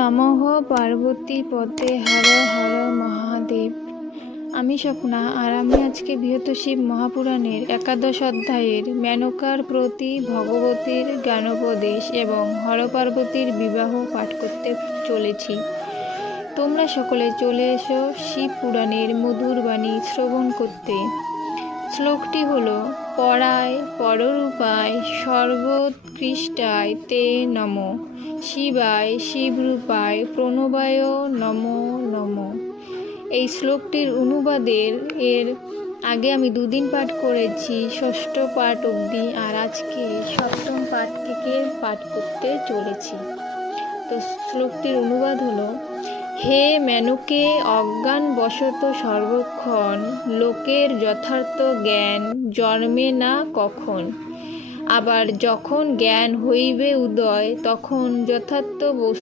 নমঃ পার্বতী পতে হর হর মহাদেব। আমি স্বপ্না, আর আমি আজকে বৃহৎ শিব মহাপুরাণের 11 অধ্যায়ের মেনকার প্রতি ভগবতীর জ্ঞানোপদেশ এবং হরপার্বতীর বিবাহ পাঠ করতে চলেছি। তোমরা সকলে চলে এসো শিব পুরাণের মধুর বাণী শ্রবণ করতে। শ্লোকটি হল: পরায় পররূপায় সর্বোৎকৃষ্টায় তে নমঃ, শিবায় শিবরূপায় প্রণবায় নমো নমঃ। এই শ্লোকটির অনুবাদের আগে আমি 2 দিন পাঠ করেছি, ষষ্ঠ পাঠ অবধি, আর আজকে সপ্তম পাঠ থেকে পাঠ করতে চলেছি। তো শ্লোকটির অনুবাদ হলো: হে মেনকে, অজ্ঞানবশত সর্বক্ষণ লোকের যথার্থ জ্ঞান জন্মে না কখন। আবার যখন জ্ঞান হইবে উদয়, তখন যথার্থ